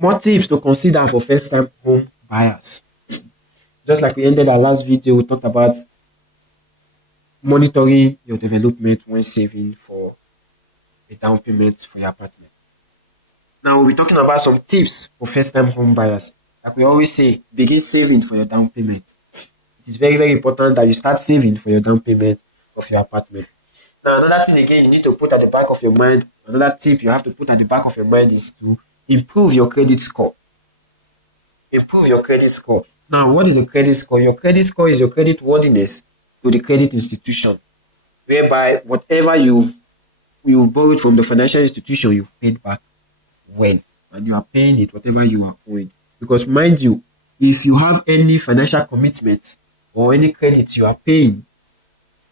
More tips to consider for first time home buyers. Just like we ended our last video, we talked about monitoring your development when saving for a down payment for your apartment. Now we'll be talking about some tips for first time home buyers. Like we always say, begin saving for your down payment. It is very, very important that you start saving for your down payment of your apartment. Now, another thing again you need to put at the back of your mind, another tip you have to put at the back of your mind is to improve your credit score. Improve your credit score. Now, what is a credit score? Your credit score is your credit worthiness to the credit institution, whereby whatever you've borrowed from the financial institution, you've paid back well, and you are paying it whatever you are owing. Because mind you, if you have any financial commitments or any credit you are paying,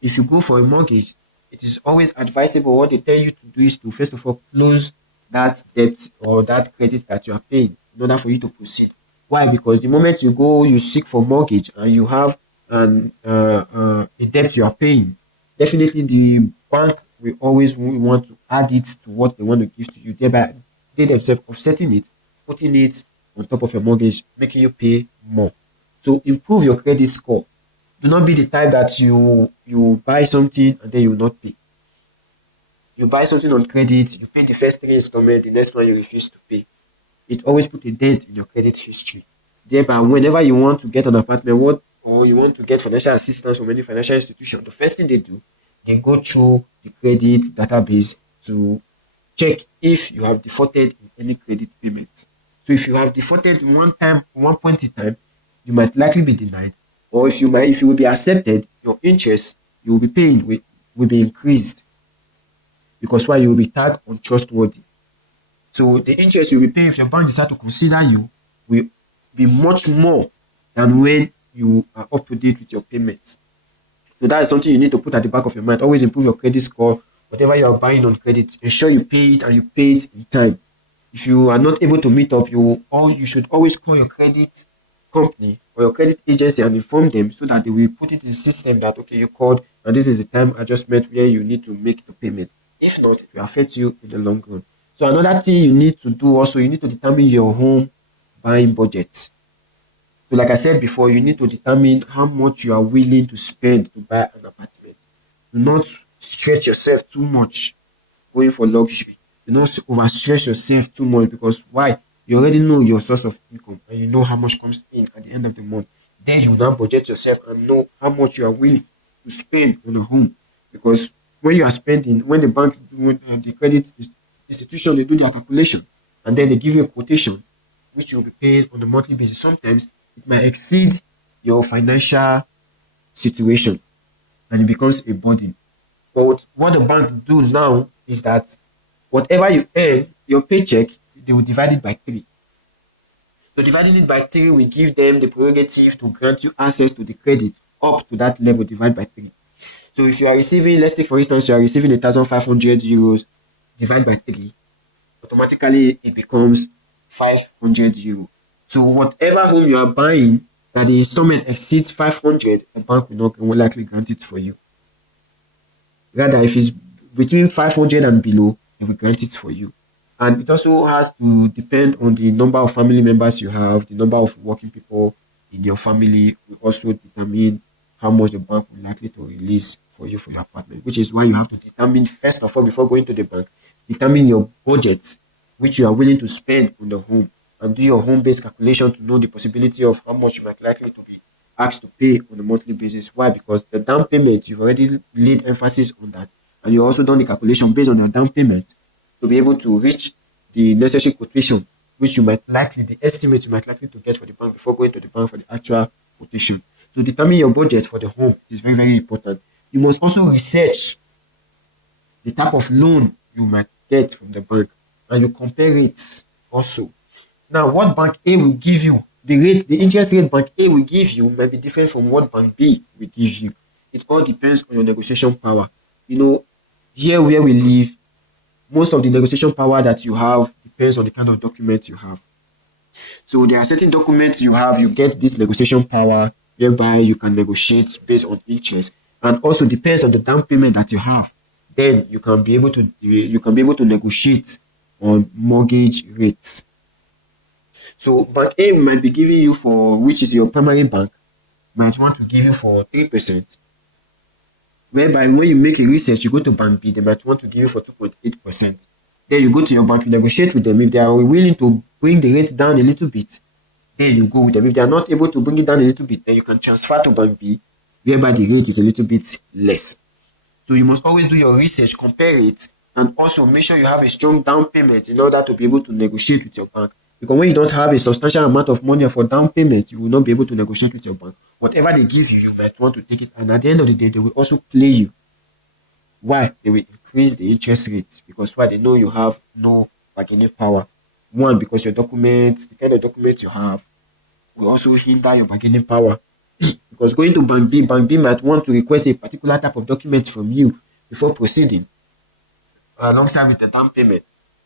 if you go for a mortgage, it is always advisable. What they tell you to do is to first of all close that debt or that credit that you are paying in order for you to proceed. Why? Because the moment you go, you seek for mortgage and you have a debt you are paying, definitely the bank will always want to add it to what they want to give to you, thereby they themselves offsetting it, putting it on top of your mortgage, making you pay more. So improve your credit score. Do not be the type that you buy something and then you will not pay. You buy something on credit, you pay the first three installments, the next one you refuse to pay. It always put a dent in your credit history. Thereby, whenever you want to get an apartment, or you want to get financial assistance from any financial institution, the first thing they do, they go through the credit database to check if you have defaulted in any credit payments. So if you have defaulted one point in time, you might likely be denied. Or if you will be accepted, your interest you will be paying will be increased. Because why? You will be tagged untrustworthy. So the interest you will be paying if your bank decide to consider you will be much more than when you are up to date with your payments. So that is something you need to put at the back of your mind. Always improve your credit score. Whatever you are buying on credit, ensure you pay it and you pay it in time. If you are not able to meet up, you should always call your credit company or your credit agency and inform them so that they will put it in the system that okay, you called and this is the time adjustment where you need to make the payment. If not, it will affect you in the long run. So another thing you need to do also, you need to determine your home buying budget. So like I said before, you need to determine how much you are willing to spend to buy an apartment. Do not stretch yourself too much going for luxury. Do not overstretch yourself too much because why? You already know your source of income and you know how much comes in at the end of the month. Then you now budget yourself and know how much you are willing to spend on a home. Because when you are spending, when the banks do the credit institution, they do their calculation and then they give you a quotation which you'll be paying on a monthly basis. Sometimes it might exceed your financial situation and it becomes a burden. But what the bank do now is that whatever you earn, your paycheck, they will divide it by 3. So dividing it by 3 will give them the prerogative to grant you access to the credit up to that level divided by 3. So if you are receiving, let's take for instance, you are receiving 1,500 euros divided by 3, automatically it becomes 500 euros. So whatever home you are buying that the installment exceeds 500, the bank will likely grant it for you. Rather, if it's between 500 and below, they will grant it for you. And it also has to depend on the number of family members you have, the number of working people in your family will also determine how much the bank will likely to release for you for your apartment, which is why you have to determine, first of all, before going to the bank, determine your budget, which you are willing to spend on the home, and do your home-based calculation to know the possibility of how much you might likely to be asked to pay on a monthly basis. Why? Because the down payment, you've already laid emphasis on that, and you also done the calculation based on your down payment to be able to reach the necessary quotation, which you might likely, the estimate you might likely to get for the bank before going to the bank for the actual quotation. So determine your budget for the home. It is very, very important. You must also research the type of loan you might get from the bank and you compare it also. Now, what bank A will give you, the interest rate bank A will give you might be different from what bank B will give you. It all depends on your negotiation power. Here where we live, most of the negotiation power that you have depends on the kind of document you have. So there are certain documents you have, you get this negotiation power whereby you can negotiate based on interest, and also depends on the down payment that you have. Then you can be able to negotiate on mortgage rates. So bank A might be giving you for, which is your primary bank, might want to give you for 3%, whereby when you make a research, you go to bank B, they might want to give you for 2.8%. Then you go to your bank, you negotiate with them. If they are willing to bring the rate down a little bit, then you go with them. If they are not able to bring it down a little bit, then you can transfer to bank B, whereby the rate is a little bit less. So you must always do your research, compare it, and also make sure you have a strong down payment in order to be able to negotiate with your bank. Because when you don't have a substantial amount of money for down payment, you will not be able to negotiate with your bank. Whatever they give you, you might want to take it. And at the end of the day, they will also play you. Why? They will increase the interest rates because why? They know you have no bargaining power. One, because your documents, the kind of documents you have, will also hinder your bargaining power. Because going to Bank B might want to request a particular type of document from you before proceeding alongside with the down payment.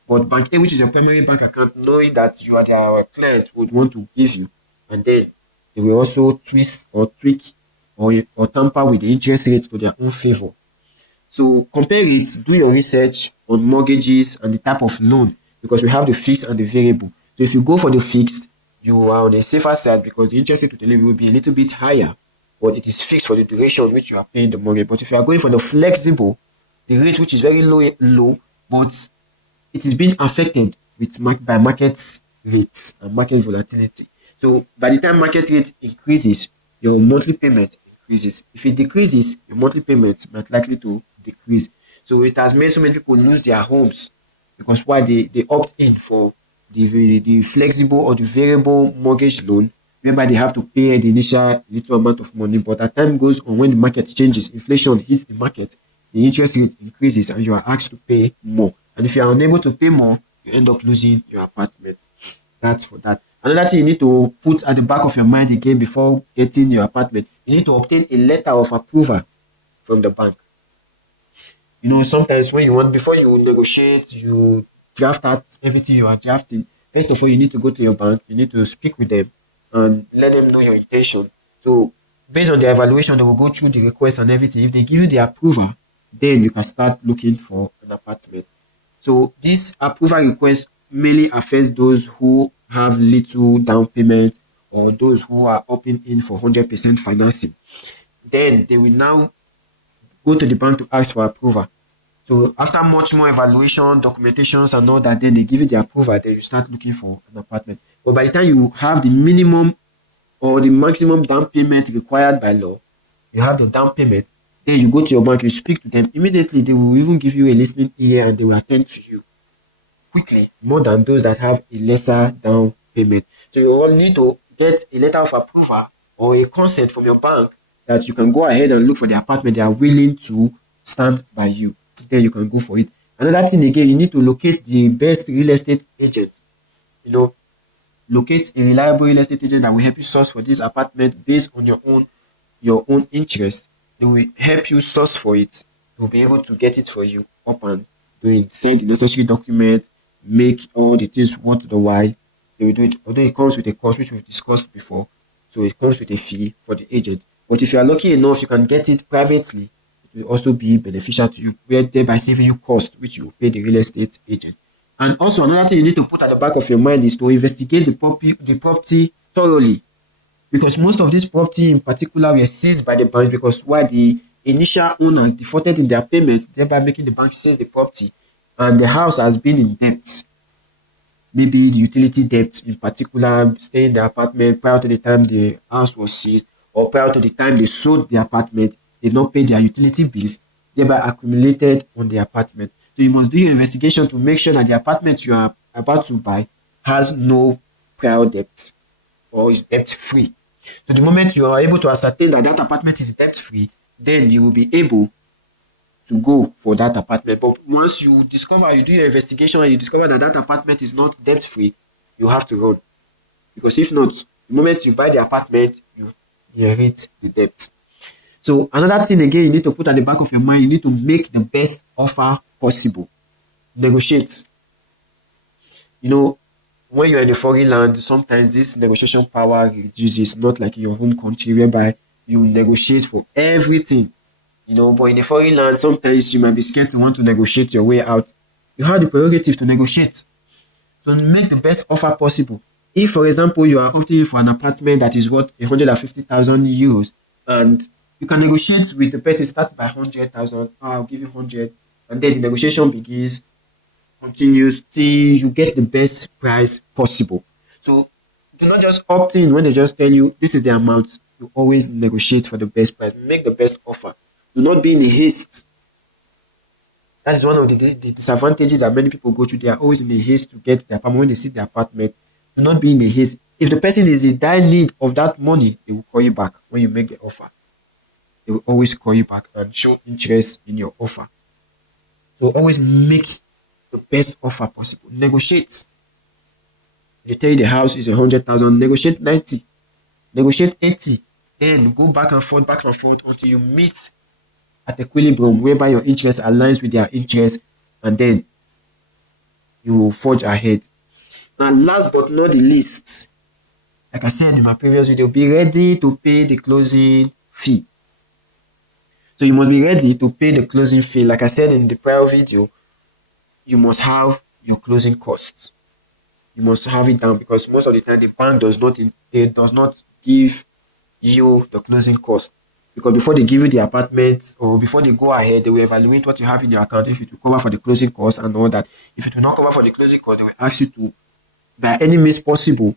But Bank A, which is your primary bank account, knowing that you are their client, would want to give you, and then they will also twist or tweak or tamper with the interest rate to their own favor. So compare it, do your research on mortgages and the type of loan because we have the fixed and the variable. So if you go for the fixed, you are on the safer side because the interest rate to deliver will be a little bit higher, but it is fixed for the duration which you are paying the mortgage. But if you are going for the flexible, the rate which is very low, but it is being affected with by market rates and market volatility. So by the time market rate increases, your monthly payment increases. If it decreases, your monthly payment might likely to decrease. So it has made so many people lose their homes because why they opt in for the flexible or the variable mortgage loan, whereby they have to pay the initial little amount of money, but as time goes on, when the market changes, inflation hits the market, the interest rate increases and you are asked to pay more. And if you are unable to pay more, you end up losing your apartment. That's for that. Another thing you need to put at the back of your mind again before getting your apartment, you need to obtain a letter of approval from the bank. Sometimes when you want, before you negotiate, you draft out everything you are drafting. First of all, you need to go to your bank, you need to speak with them and let them know your intention. So, based on their evaluation, they will go through the request and everything. If they give you the approval, then you can start looking for an apartment. So, this approval request mainly affects those who have little down payment or those who are opting in for 100% financing. Then they will now go to the bank to ask for approval. So after much more evaluation, documentations and all that, then they give you the approval, then you start looking for an apartment. But by the time you have the minimum or the maximum down payment required by law, you have the down payment, then you go to your bank, you speak to them. Immediately, they will even give you a listening ear and they will attend to you quickly, more than those that have a lesser down payment. So you all need to get a letter of approval or a consent from your bank that you can go ahead and look for the apartment they are willing to stand by you. Then you can go for it. Another thing again, you need to locate the best real estate agent. Locate a reliable real estate agent that will help you source for this apartment based on your own interest. They will help you source for it. They will be able to get it for you up and doing, send the necessary document, make all the things worth the while. They will do it, although it comes with a cost which we've discussed before. So it comes with a fee for the agent. But if you are lucky enough, you can get it privately. It will also be beneficial to you, where thereby saving you cost, which you pay the real estate agent. And also another thing you need to put at the back of your mind is to investigate the property thoroughly. Because most of this property in particular were seized by the bank because while the initial owners defaulted in their payments, thereby making the bank seize the property, and the house has been in debt. Maybe the utility debt in particular, staying in the apartment prior to the time the house was seized, or prior to the time they sold the apartment, they've not paid their utility bills, thereby accumulated on the apartment. So you must do your investigation to make sure that the apartment you are about to buy has no prior debt or is debt free. So the moment you are able to ascertain that that apartment is debt free, then you will be able to go for that apartment. But once you do your investigation and you discover that that apartment is not debt free, you have to run. Because if not, the moment you buy the apartment, you inherit the debt. So another thing again you need to put at the back of your mind, you need to make the best offer possible. Negotiate. When you're in a foreign land, sometimes this negotiation power reduces, not like in your home country whereby you negotiate for everything. But in a foreign land, sometimes you might be scared to want to negotiate your way out. You have the prerogative to negotiate. So make the best offer possible. If, for example, you are opting for an apartment that is worth 150,000 euros, and you can negotiate with the person, start by 100,000, I'll give you 100, and then the negotiation begins, continues till you get the best price possible. So do not just opt in when they just tell you this is the amount. You always negotiate for the best price, make the best offer. Do not be in a haste. That is one of the disadvantages that many people go through. They are always in a haste to get their apartment. When they see the apartment, do not be in a haste. If the person is in dire need of that money, they will call you back when you make the offer. They will always call you back and show interest in your offer. So always make the best offer possible. Negotiate. If they tell you the house is 100,000, negotiate 90, negotiate 80. Then go back and forth until you meet at equilibrium whereby your interest aligns with their interest, and then you will forge ahead. Now, last but not the least, like I said in my previous video, be ready to pay the closing fee. So you must be ready to pay the closing fee. Like I said in the prior video, you must have your closing costs. You must have it down, because most of the time the bank does not give you the closing cost, because before they give you the apartment or before they go ahead, they will evaluate what you have in your account, if it will cover for the closing cost and all that. If it will not cover for the closing cost, they will ask you to, by any means possible,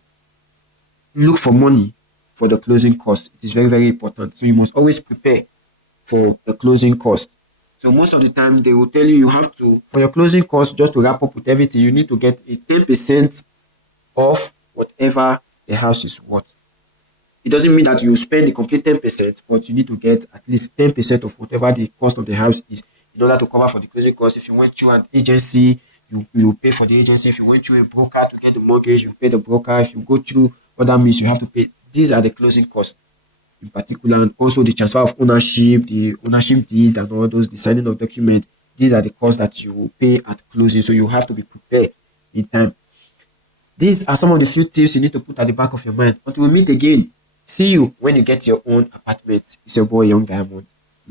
look for money for the closing cost. It is very, very important. So you must always prepare for the closing cost. So most of the time they will tell you have to, for your closing cost, just to wrap up with everything, you need to get a 10% of whatever the house is worth. It doesn't mean that you spend the complete 10%, but you need to get at least 10% of whatever the cost of the house is, in order to cover for the closing cost. If you went through an agency, you pay for the agency. If you went through a broker to get the mortgage, you pay the broker. If you go through other means, you have to pay. These are the closing costs in particular, and also the transfer of ownership, the ownership deed, and all those, the signing of document. These are the costs that you will pay at closing. So you have to be prepared in time. These are some of the few tips you need to put at the back of your mind. Until we meet again, see you when you get your own apartment. It's your boy Young Diamond.